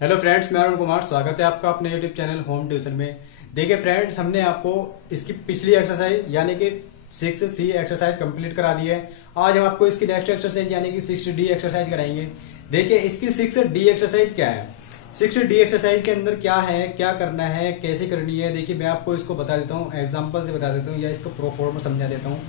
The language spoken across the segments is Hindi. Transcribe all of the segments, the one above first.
हेलो फ्रेंड्स, मैं अरुण कुमार। स्वागत है आपका अपने यूट्यूब चैनल होम ट्यूशन में। देखिए फ्रेंड्स, हमने आपको इसकी पिछली एक्सरसाइज यानी कि 6C एक्सरसाइज कंप्लीट करा दी है। आज हम आपको इसकी नेक्स्ट एक्सरसाइज यानी कि 6D एक्सरसाइज कराएंगे। देखिए इसकी 6D एक्सरसाइज क्या है। 6D एक्सरसाइज के अंदर क्या है, क्या करना है, कैसे करनी है, देखिए मैं आपको इसको बता देता हूँ, एग्जाम्पल से बता देता हूँ या इसको प्रो फॉर्म में समझा देता हूँ।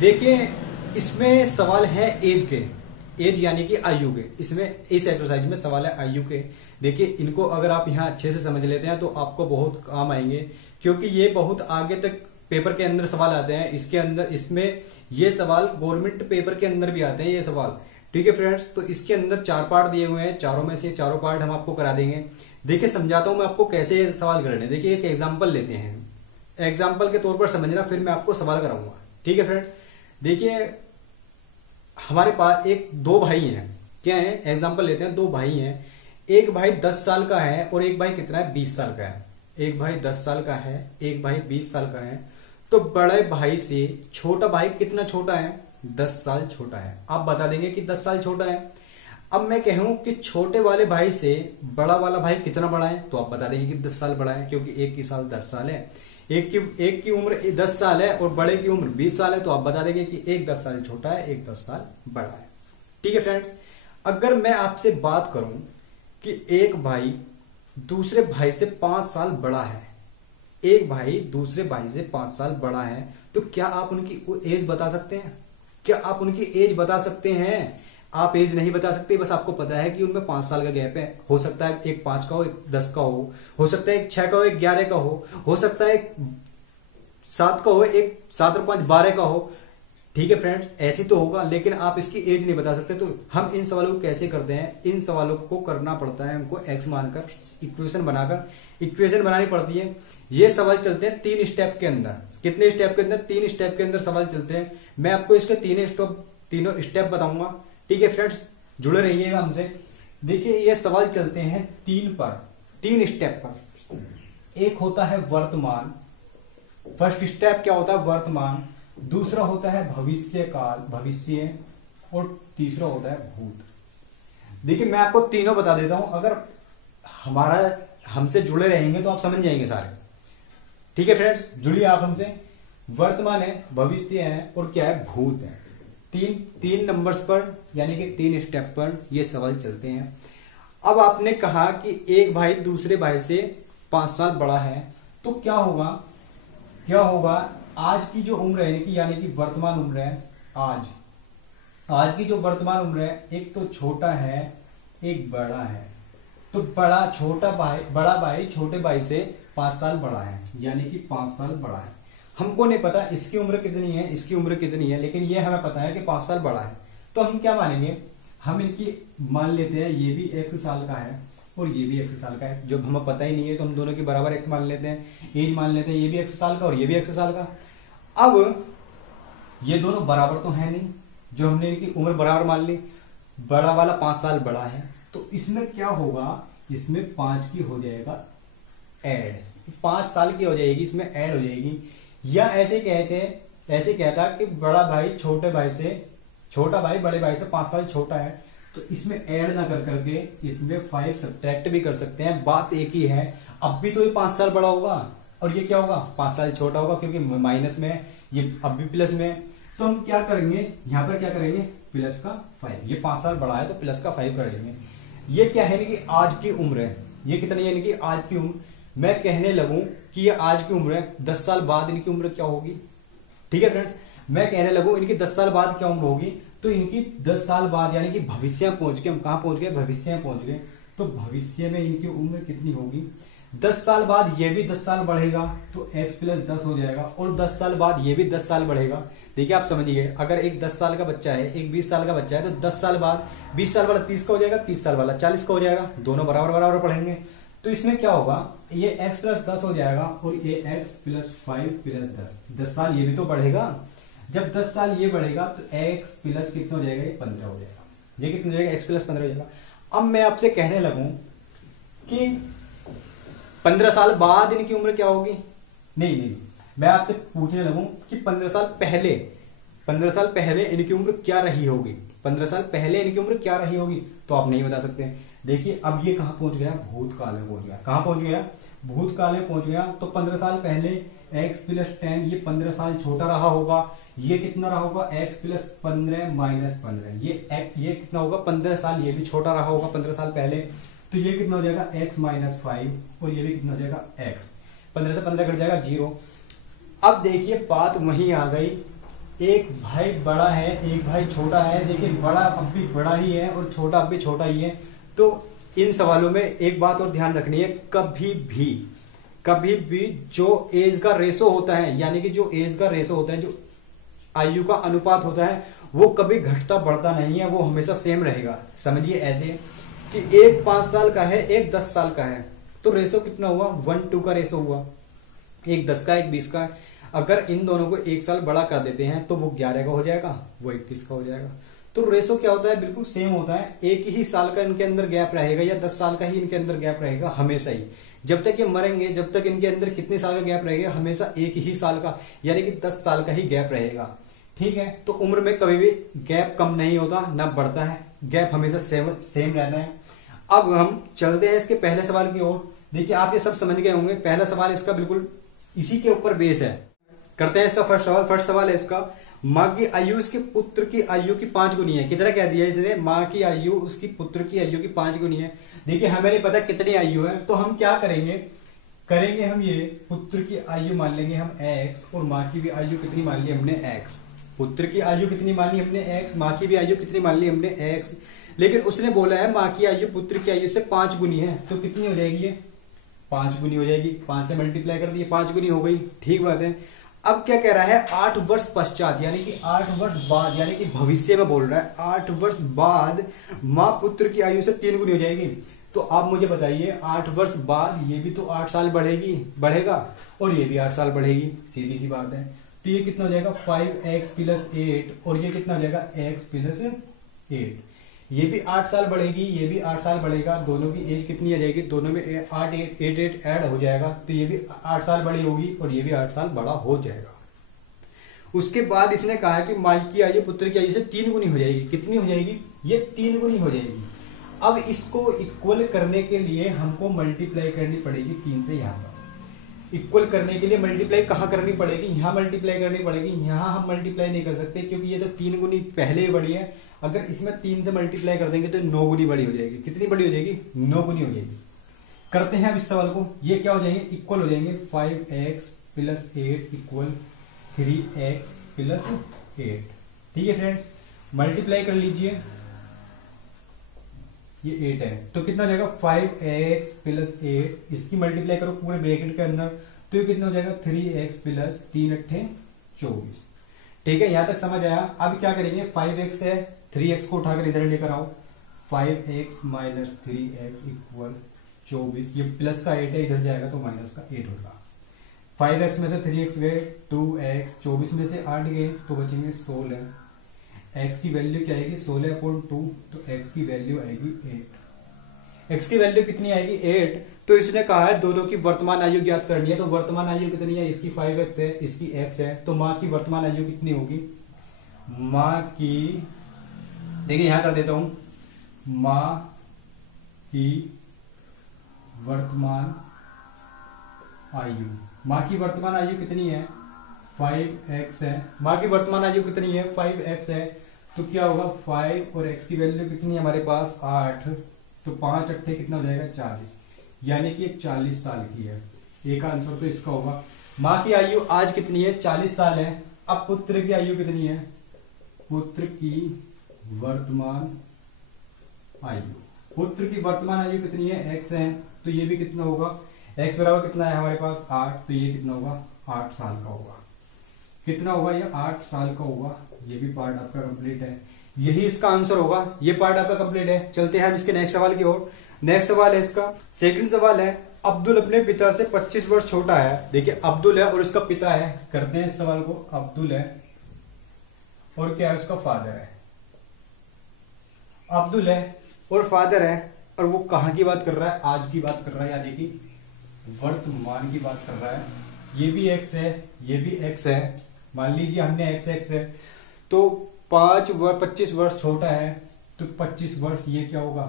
देखिए इसमें सवाल है एज के, एज यानी कि आयु के। इसमें इस एक्सरसाइज में सवाल है आयु के। देखिए इनको अगर आप यहाँ अच्छे से समझ लेते हैं तो आपको बहुत काम आएंगे, क्योंकि ये बहुत आगे तक पेपर के अंदर सवाल आते हैं। इसके अंदर इसमें ये सवाल गवर्नमेंट पेपर के अंदर भी आते हैं ये सवाल। ठीक है फ्रेंड्स, तो इसके अंदर 4 पार्ट दिए हुए हैं, चारों में से चारों पार्ट हम आपको करा देंगे। देखिए समझाता हूं मैं आपको कैसे ये सवाल करने। देखिए एक एग्जाम्पल लेते हैं, एग्जाम्पल के तौर पर समझना, फिर मैं आपको सवाल कराऊंगा। ठीक है फ्रेंड्स, देखिए हमारे पास दो भाई हैं। क्या है, एग्जाम्पल लेते हैं, 2 भाई हैं। एक भाई 10 साल का है और एक भाई कितना है, 20 साल का है। एक भाई 10 साल का है, एक भाई 20 साल का है। तो बड़े भाई से छोटा भाई कितना छोटा है, 10 साल छोटा है। आप बता देंगे कि 10 साल छोटा है। अब मैं कहूं कि छोटे वाले भाई से बड़ा वाला भाई कितना बड़ा है, तो आप बता देंगे कि 10 साल बड़ा है, क्योंकि एक की साल 10 साल है। एक की उम्र 10 साल है और बड़े की उम्र 20 साल है, तो आप बता देंगे कि एक 10 साल छोटा है, एक 10 साल बड़ा है। ठीक है फ्रेंड्स, अगर मैं आपसे बात करूं कि एक भाई दूसरे भाई से 5 साल बड़ा है, एक भाई दूसरे भाई से 5 साल बड़ा है, तो क्या आप उनकी एज बता सकते हैं? क्या आप उनकी एज बता सकते हैं? आप एज नहीं बता सकते, बस आपको पता है कि उनमें 5 साल का गैप है। हो सकता है एक 5 का हो, एक 10 का हो सकता है एक 6 का हो, एक 11 का हो सकता है एक 7 का हो, एक 7 और 5 12 का हो। ठीक है फ्रेंड्स, ऐसी तो होगा, लेकिन आप इसकी एज नहीं बता सकते। तो हम इन सवालों को कैसे करते हैं, इन सवालों को करना पड़ता है हमको एक्स मानकर, इक्वेशन बनाकर इक्वेशन बनानी पड़ती है। ये सवाल चलते हैं 3 स्टेप के अंदर। कितने स्टेप के अंदर? 3 स्टेप के अंदर सवाल चलते हैं। मैं आपको इसके तीनों स्टेप बताऊंगा। ठीक है फ्रेंड्स, जुड़े रहिएगा हमसे। देखिए ये सवाल चलते हैं 3 स्टेप पर। एक होता है वर्तमान, फर्स्ट स्टेप क्या होता है, वर्तमान। दूसरा होता है भविष्य काल, भविष्य, और तीसरा होता है भूत। देखिए मैं आपको तीनों बता देता हूं, अगर हमसे जुड़े रहेंगे तो आप समझ जाएंगे सारे। ठीक है फ्रेंड्स, जुड़िए आप हमसे। वर्तमान है, भविष्य है और क्या है, भूत है। तीन नंबर्स पर यानी कि 3 स्टेप पर ये सवाल चलते हैं। अब आपने कहा कि एक भाई दूसरे भाई से 5 साल बड़ा है, तो क्या होगा आज की जो उम्र है यानी कि वर्तमान उम्र है, आज की जो वर्तमान उम्र है, एक तो छोटा है एक बड़ा है। तो बड़ा भाई छोटे भाई से 5 साल बड़ा है, यानी कि 5 साल बड़ा है। हमको नहीं पता इसकी उम्र कितनी है, इसकी उम्र कितनी है, लेकिन ये हमें पता है कि 5 साल बड़ा है। तो हम क्या मानेंगे, हम इनकी मान लेते हैं, ये भी x साल का है और ये भी x साल का है। जब हमें पता ही नहीं है तो हम दोनों की बराबर x मान लेते हैं, एज मान लेते हैं, ये भी x साल का और ये भी x साल का। अब ये दोनों बराबर तो है नहीं, जो हमने इनकी उम्र बराबर मान ली। बड़ा वाला 5 साल बड़ा है, तो इसमें क्या होगा, इसमें 5 की हो जाएगा ऐड, 5 साल की हो जाएगी, इसमें ऐड हो जाएगी। या ऐसे कहता कि बड़ा भाई छोटा भाई बड़े भाई से 5 साल छोटा है, तो इसमें ऐड ना कर करके इसमें 5 सब्ट्रैक्ट भी कर सकते हैं। बात एक ही है, अब भी तो ये 5 साल बड़ा होगा और ये क्या होगा, 5 साल छोटा होगा, क्योंकि माइनस में है, ये अब भी प्लस में है। तो हम क्या करेंगे, यहाँ पर क्या करेंगे, प्लस का 5। ये 5 साल बड़ा है तो प्लस का 5 कर लेंगे। ये क्या है कि आज की उम्र है, ये कितनी यानी कि आज की उम्र। मैं कहने लगूं कि ये आज की उम्र है, 10 साल बाद इनकी उम्र क्या होगी। ठीक है फ्रेंड्स, मैं कहने लगूं इनकी 10 साल बाद क्या उम्र होगी, तो इनकी 10 साल बाद यानी कि भविष्य में पहुंच गए। हम कहां पहुंच गए, भविष्य में पहुंच गए। तो भविष्य में इनकी उम्र कितनी होगी, 10 साल बाद ये भी 10 साल बढ़ेगा तो x + 10 हो जाएगा, और 10 साल बाद ये भी 10 साल बढ़ेगा। देखिए आप समझिए, अगर एक 10 साल का बच्चा है, एक 20 साल का बच्चा है, तो 10 साल बाद 20 साल वाला 30 का हो जाएगा, 30 साल वाला 40 का हो जाएगा, दोनों बराबर बराबर पढ़ेंगे। तो इसमें क्या होगा, ये x + 10 हो जाएगा और ये x + 5 + 10 साल ये भी तो बढ़ेगा। जब 10 साल ये बढ़ेगा तो x प्लस कितना हो जाएगा, ये 15 हो जाएगा। ये कितना हो जाएगा, x + 15 हो जाएगा। अब मैं आपसे कहने लगूं कि 15 साल बाद इनकी उम्र क्या होगी, नहीं, मैं आपसे पूछने लगूं कि 15 साल पहले इनकी उम्र क्या रही होगी, 15 साल पहले इनकी उम्र क्या रही होगी, तो आप नहीं बता सकते। देखिए अब ये कहाँ पहुंच गया, भूतकाल में पहुंच गया। कहाँ पहुंच गया, भूतकाल में पहुंच गया। तो 15 साल पहले x प्लस 10, ये 15 साल छोटा रहा होगा। ये कितना रहा होगा, x प्लस 15 माइनस 15, ये कितना होगा 15 साल, ये भी छोटा रहा होगा 15 साल पहले। तो ये कितना हो जाएगा x माइनस 5, और ये भी कितना हो जाएगा x, 15 से 15 कट जाएगा 0। अब देखिए बात वहीं आ गई, एक भाई बड़ा है एक भाई छोटा है। देखिए बड़ा अब भी बड़ा ही है और छोटा अब भी छोटा ही है। तो इन सवालों में एक बात और ध्यान रखनी है, कभी भी जो एज का रेशो होता है, यानी कि जो एज का रेशो होता है, जो आयु का अनुपात होता है, वो कभी घटता बढ़ता नहीं है, वो हमेशा सेम रहेगा। समझिए ऐसे कि एक 5 साल का है एक 10 साल का है, तो रेशो कितना हुआ, 1:2 का रेशो हुआ। एक 10 का एक 20 का है। अगर इन दोनों को 1 साल बड़ा कर देते हैं तो वो 11 का हो जाएगा, वो 21 का हो जाएगा। तो रेशो क्या होता है, बिल्कुल सेम होता है। एक ही साल का इनके अंदर गैप रहेगा या 10 साल का ही इनके अंदर गैप रहेगा हमेशा ही। जब तक ये मरेंगे, जब तक इनके अंदर कितने साल का गैप रहेगा, हमेशा एक ही साल का, यानी कि 10 साल का ही गैप रहेगा। ठीक है, तो उम्र में कभी भी गैप कम नहीं होता ना बढ़ता है, गैप हमेशा सेम रहता है। अब हम चलते हैं इसके पहले सवाल की ओर। देखिए आप ये सब समझ गए होंगे, पहला सवाल इसका बिल्कुल इसी के ऊपर बेस है। करते हैं इसका फर्स्ट सवाल है इसका, माँ की आयु उसके पुत्र की आयु की 5 गुनी है। कितना कह दिया इसने, माँ की आयु उसकी पुत्र की आयु की 5 गुनी है। देखिए हमें नहीं पता कितनी आयु है, तो हम क्या करेंगे हम ये पुत्र की आयु मान लेंगे हम x, और माँ की भी आयु कितनी मान ली हमने x। पुत्र की आयु कितनी मान ली हमने x, माँ की भी आयु कितनी मान ली हमने x। लेकिन उसने बोला है माँ की आयु पुत्र की आयु से 5 गुनी है, तो कितनी हो जाएगी ये, 5 गुनी हो जाएगी। 5 से मल्टीप्लाई कर दिए, 5 गुनी हो गई। ठीक बात है। अब क्या कह रहा है, 8 वर्ष पश्चात, यानी कि 8 वर्ष बाद, यानी कि भविष्य में बोल रहा है, 8 वर्ष बाद माँ पुत्र की आयु से 3 गुनी हो जाएगी। तो आप मुझे बताइए 8 वर्ष बाद ये भी तो 8 साल बढ़ेगा, और ये भी 8 साल बढ़ेगी, सीधी सी बात है। तो ये कितना हो जाएगा 5x प्लस 8, और ये कितना हो जाएगा x प्लस 8। ये भी 8 साल बढ़ेगी, ये भी 8 साल बढ़ेगा, दोनों की एज कितनी आ जाएगी, दोनों में 8 ऐड हो जाएगा, तो ये भी 8 साल बड़ी होगी और ये भी 8 साल बड़ा हो जाएगा। उसके बाद इसने कहा है कि माँ की आयु पुत्र की आयु से 3 गुनी हो जाएगी। कितनी हो जाएगी, ये 3 गुनी हो जाएगी। अब इसको इक्वल करने के लिए हमको मल्टीप्लाई करनी पड़ेगी 3 से। यहाँ पर इक्वल करने के लिए मल्टीप्लाई कहाँ करनी पड़ेगी, यहाँ मल्टीप्लाई करनी पड़ेगी। यहाँ हम मल्टीप्लाई नहीं कर सकते क्योंकि ये तो 3 गुनी पहले ही बड़ी है। अगर इसमें 3 से मल्टीप्लाई कर देंगे तो 9 गुनी बड़ी हो जाएगी। कितनी बड़ी हो जाएगी, 9 गुनी हो जाएगी। करते हैं अब इस सवाल को, ये क्या हो जाएंगे, इक्वल हो जाएंगे 5x plus 8 equal 3x plus 8। ठीक है फ्रेंड्स, मल्टीप्लाई कर लीजिए, ये 8 है तो कितना हो जाएगा 5x प्लस 8, इसकी मल्टीप्लाई करो पूरे ब्रैकेट के अंदर, तो ये कितना हो जाएगा 3x प्लस 3 8 24। ठीक है, यहां तक समझ आया। अब क्या करेंगे, 5x है, 3x को उठाकर इधर लेकर आओ, 5x माइनस 3x इक्वल 24। ये प्लस का 8 है, इधर जाएगा तो माइनस का 8 होगा। 5x में से 3x गए 2x, 24 में से 8 गए तो बचेंगे 16। x की वैल्यू क्या आएगी 16/2, तो x की वैल्यू आएगी 8। x की वैल्यू कितनी आएगी 8। तो इसने कहा है दोनों की वर्तमान आयु ज्ञात करनी है। तो वर्तमान आयु कितनी है, इसकी 5x है, इसकी x है, तो माँ की वर्तमान आयु कितनी होगी, माँ की, देखिए यहां कर देता हूं, माँ की वर्तमान आयु, माँ की वर्तमान आयु कितनी है 5x है। माँ की वर्तमान आयु कितनी है 5x है, तो क्या होगा 5 और x की वैल्यू कितनी है हमारे पास 8, तो 5 8 कितना हो जाएगा 40, यानी कि 40 साल की है। एक आंसर तो इसका होगा। माँ की आयु आज कितनी है 40 साल है। अब पुत्र की आयु कितनी है, पुत्र की वर्तमान आयु, पुत्र की वर्तमान आयु कितनी है x है, तो ये भी कितना होगा, x बराबर कितना है हमारे पास 8, तो ये कितना होगा 8 साल का होगा। कितना होगा, ये 8 साल का होगा। ये भी पार्ट आपका कंप्लीट है, यही इसका आंसर होगा, ये पार्ट आपका कंप्लीट है। चलते हैं हम इसके नेक्स्ट सवाल की ओर। नेक्स्ट सवाल है इसका, सेकंड सवाल है, अब्दुल अपने पिता से 25 वर्ष छोटा है। देखिए अब्दुल है और उसका पिता है। करते हैं इस सवाल को, अब्दुल है और क्या है उसका फादर है। अब्दुल है और फादर है, और वो कहां की बात कर रहा है, आज की बात कर रहा है, यानी कि वर्तमान की बात कर रहा है। ये भी x है, ये भी x है, मान लीजिए हमने x है, तो 25 वर्ष छोटा है, तो 25 वर्ष ये क्या होगा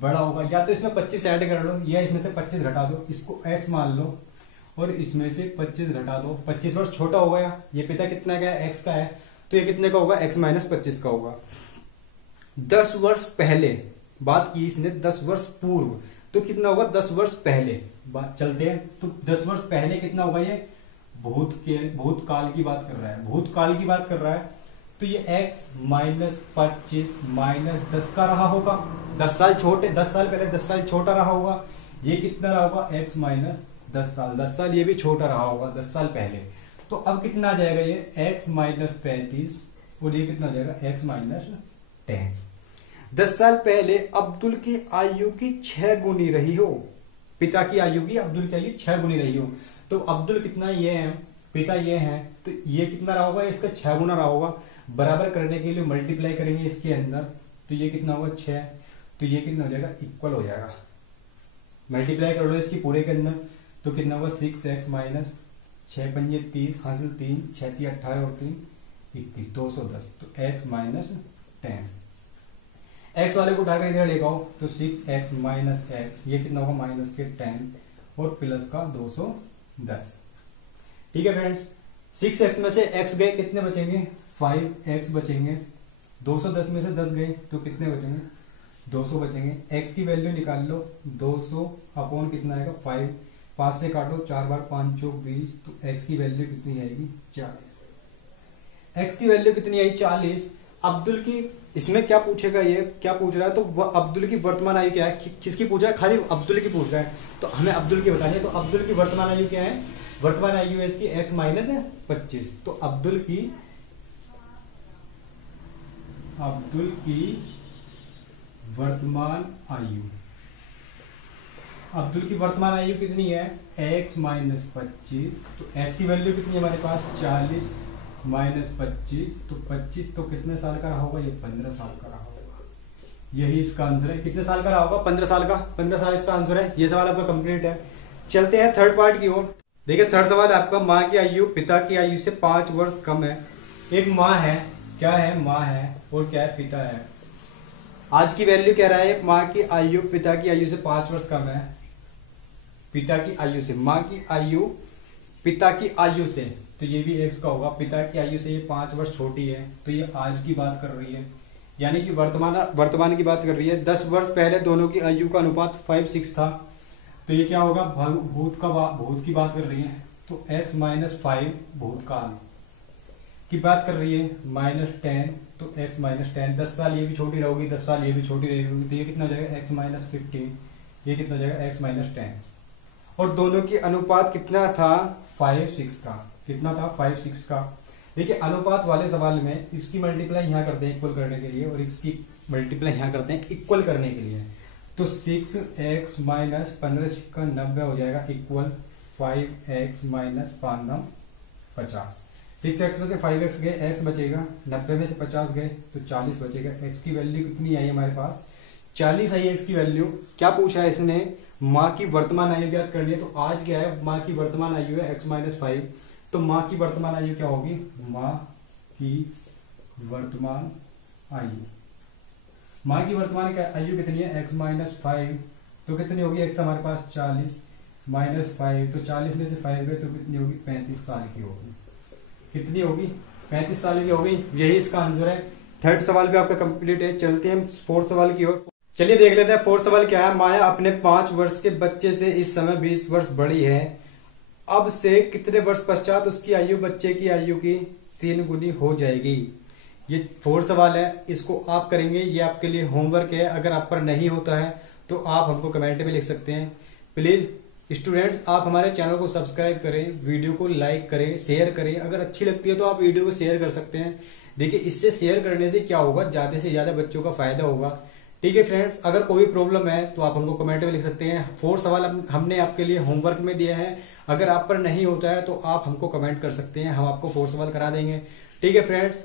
बड़ा होगा, या तो इसमें 25 ऐड कर लो या इसमें से 25 घटा दो, इसको x मान लो और इसमें से 25 घटा दो। 25 वर्ष छोटा हो गया, ये पिता कितना का है, x का है, तो ये कितने का होगा, x माइनस 25 का होगा। 10 वर्ष पहले बात की इसने, 10 वर्ष पूर्व, तो कितना होगा 10 वर्ष पहले। बात चलते हैं, तो 10 वर्ष पहले कितना होगा, ये भूतकाल की बात कर रहा है, भूतकाल की बात कर रहा है, तो ये x माइनस 25 माइनस 10 का रहा होगा। 10 साल पहले 10 साल छोटा रहा होगा, ये कितना रहा होगा, x माइनस 10 साल, 10 साल ये भी छोटा रहा होगा 10 साल पहले। तो अब कितना आ जाएगा, ये x माइनस 35 और ये कितना आ जाएगा, x माइनस 10। 10 साल पहले अब्दुल की आयु की 6 गुनी रही हो, पिता की आयु की अब्दुल की आयु 6 गुनी रही हो, तो अब्दुल कितना ये है, पिता ये है, तो ये कितना रहा होगा, इसका 6 गुना रहा होगा। बराबर करने के लिए मल्टीप्लाई करेंगे इसके अंदर, तो ये कितना होगा 6, तो ये कितना हो जाएगा, इक्वल हो जाएगा। मल्टीप्लाई कर लो इसकी पूरे के अंदर, तो कितना होगा 6x माइनस 6 पंजे 30 हासिल 3 6 3 18 और 3 21 210, तो x माइनस 10। x वाले को उठाकर इधर लेकर आओ, तो 6x माइनस x, ये कितना होगा माइनस के 10 और प्लस का 210। ठीक है फ्रेंड्स, 6x में से x गए, कितने बचेंगे, 5x बचेंगे। 210 में से 10 गए तो कितने बचेंगे, 200 बचेंगे। x की वैल्यू निकाल लो, 200 अपॉन कितना आएगा 5, 5 से काटो 4 बार 5 चौक 20, तो x की वैल्यू कितनी आएगी 40। x की वैल्यू कितनी आई 40। अब्दुल की, इसमें क्या पूछेगा, ये क्या पूछ रहा है, तो अब्दुल की वर्तमान आयु क्या है, किसकी पूछ रहा है, खाली अब्दुल की पूछ रहा है, तो हमें अब्दुल की बतानी है। तो अब्दुल की वर्तमान आयु क्या है, वर्तमान आयु है इसकी x माइनस 25, तो अब्दुल की वर्तमान आयु, अब्दुल की वर्तमान आयु कितनी है, x माइनस 25, तो x की वैल्यू कितनी है हमारे पास 40 माइनस 25, तो 25 तो कितने साल का रहा होगा, ये 15 साल का रहा होगा। यही इसका आंसर है, कितने साल का रहा होगा, 15 साल का, 15 साल इसका आंसर है। ये सवाल आपका कंप्लीट है। चलते हैं थर्ड पार्ट की ओर। देखिए थर्ड सवाल आपका, माँ की आयु पिता की आयु से 5 वर्ष कम है। एक माँ है, क्या है, माँ है, और क्या है, पिता है। आज की वैल्यू कह रहा है, एक माँ की आयु पिता की आयु से 5 वर्ष कम है। पिता की आयु से, माँ की आयु पिता की आयु से, तो ये भी x का होगा। पिता की आयु से ये 5 वर्ष छोटी है, तो ये आज की बात कर रही है, यानी कि वर्तमान की बात कर रही है। 10 वर्ष पहले दोनों की आयु का अनुपात 5:6 था, तो ये क्या होगा, भूत की बात कर रही है, तो x माइनस 5 भूतकाल की बात कर रही है, -10, तो x माइनस 10। 10 साल ये भी छोटी रहोगी, 10 साल ये भी छोटी रहेगी, तो ये कितना हो जाएगा x माइनस 15, ये कितना हो जाएगा x माइनस 10। और दोनों की अनुपात कितना था, 5:6 का, कितना था 5:6 का। देखिए अनुपात वाले सवाल में इसकी मल्टीप्लाई यहाँ करते हैं इक्वल करने के लिए, और इसकी मल्टीप्लाई यहाँ करते हैं इक्वल करने के लिए, तो 6x माइनस 15 का 90 हो जाएगा इक्वल 5x माइनस 5 50। 6x में से 5x गए, x बचेगा, 90 में से 50 गए तो 40 बचेगा। x की वैल्यू कितनी आई हमारे पास, 40 आई x की वैल्यू। क्या पूछा है इसने, माँ की वर्तमान आयु ज्ञात करनी है, तो आज क्या है, माँ की वर्तमान आयु है x माइनस 5, तो माँ की वर्तमान आयु क्या होगी, माँ की वर्तमान आयु, माँ की वर्तमान आयु कितनी है, x माइनस 5, तो कितनी होगी, x हमारे पास 40 माइनस 5, तो 40 में से 5 गए तो कितनी होगी, 35 साल की होगी। कितनी होगी, 35 साल की होगी। यही इसका आंसर है। थर्ड सवाल भी आपका कंप्लीट है। चलते हैं फोर्थ सवाल की ओर। चलिए देख लेते हैं फोर्थ सवाल क्या है। माया अपने 5 वर्ष के बच्चे से इस समय 20 वर्ष बड़ी है। अब से कितने वर्ष पश्चात उसकी आयु बच्चे की आयु की 3 गुनी हो जाएगी। ये फोर्थ सवाल है, इसको आप करेंगे, ये आपके लिए होमवर्क है। अगर आप पर नहीं होता है तो आप हमको कमेंट में लिख सकते हैं। प्लीज स्टूडेंट्स, आप हमारे चैनल को सब्सक्राइब करें, वीडियो को लाइक करें, शेयर करें। अगर अच्छी लगती है तो आप वीडियो को शेयर कर सकते हैं। देखिए इससे शेयर करने से क्या होगा, ज्यादा से ज्यादा बच्चों का फायदा होगा। ठीक है फ्रेंड्स, अगर कोई प्रॉब्लम है तो आप हमको कमेंट में लिख सकते हैं। फोर्थ सवाल हमने आपके लिए होमवर्क में दिया है। अगर आप पर नहीं होता है तो आप हमको कमेंट कर सकते हैं, हम आपको फोर्थ सवाल करा देंगे। ठीक है फ्रेंड्स।